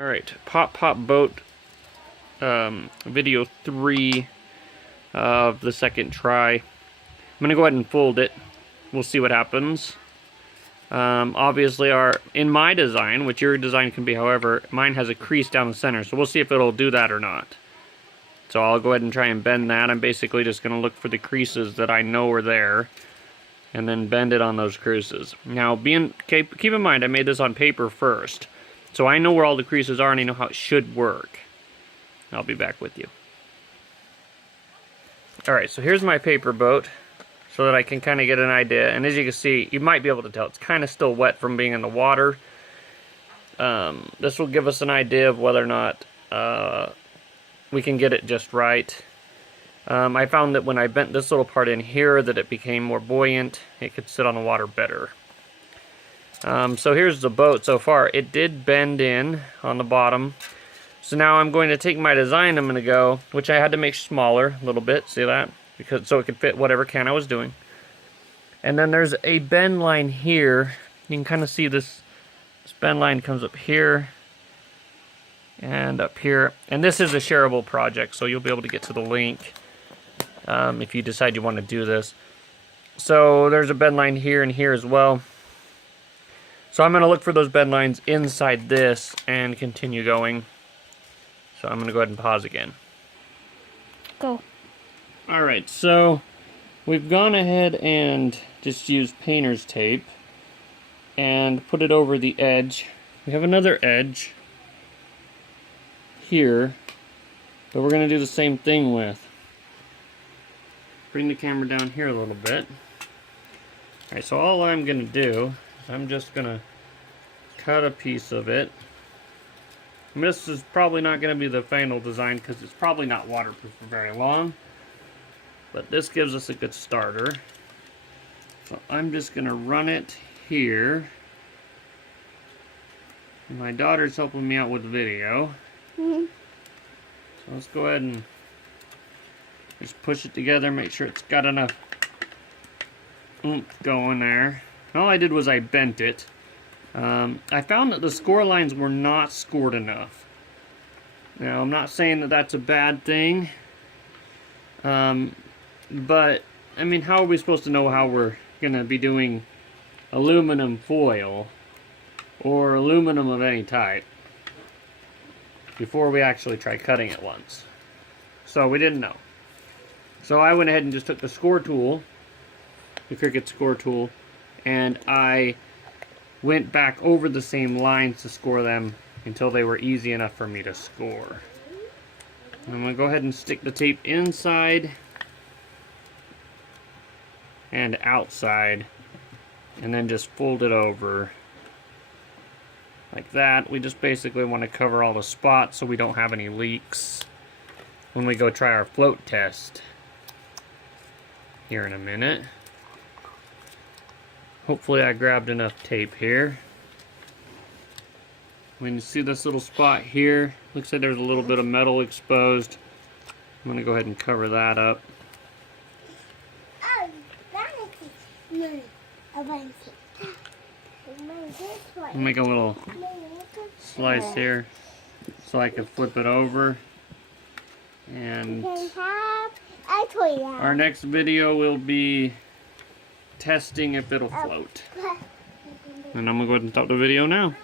Alright, Pop Pop Boat video 3 of the second try. I'm going to go ahead and fold it. We'll see what happens. Obviously, in my design, which your design can be however, mine has a crease down the center, so we'll see if it'll do that or not. So I'll go ahead and try and bend that. I'm basically just going to look for the creases that I know are there, and then bend it on those creases. Now, keep in mind, I made this on paper first, so I know where all the creases are and I know how it should work. I'll be back with you. Alright, so here's my paper boat, so that I can kind of get an idea. And as you can see, you might be able to tell, it's kind of still wet from being in the water. This will give us an idea of whether or not we can get it just right. I found that when I bent this little part in here that it became more buoyant. It could sit on the water better. So here's the boat so far. It did bend in on the bottom. So now I'm going to take my design, I'm going to go, which I had to make smaller a little bit, see that? So it could fit whatever can I was doing. And then there's a bend line here. You can kind of see this bend line comes up here and up here. And this is a shareable project, so you'll be able to get to the link if you decide you want to do this. So there's a bend line here and here as well. So I'm going to look for those bend lines inside this and continue going. So I'm going to go ahead and pause again. Go. Alright, so we've gone ahead and just used painter's tape and put it over the edge. We have another edge here that we're going to do the same thing with. Bring the camera down here a little bit. Alright, so all I'm going to do is I'm just going to cut a piece of it. And this is probably not going to be the final design because it's probably not waterproof for very long. But this gives us a good starter. So I'm just going to run it here. My daughter's helping me out with the video. So let's go ahead and just push it together, make sure it's got enough oomph going there. And all I did was I bent it. I found that the score lines were not scored enough. Now, I'm not saying that that's a bad thing. But, I mean, how are we supposed to know how we're going to be doing aluminum foil or aluminum of any type before we actually try cutting it once? So we didn't know. So I went ahead and just took the score tool, the Cricut score tool, and I went back over the same lines to score them until they were easy enough for me to score. I'm going to go ahead and stick the tape inside and outside, and then just fold it over like that. We just basically want to cover all the spots so we don't have any leaks when we go try our float test here in a minute. Hopefully I grabbed enough tape here. When you see this little spot here, looks like there's a little bit of metal exposed. I'm going to go ahead and cover that up. I'll make a little slice here so I can flip it over. And our next video will be testing if it'll float. And I'm going to go ahead and stop the video now.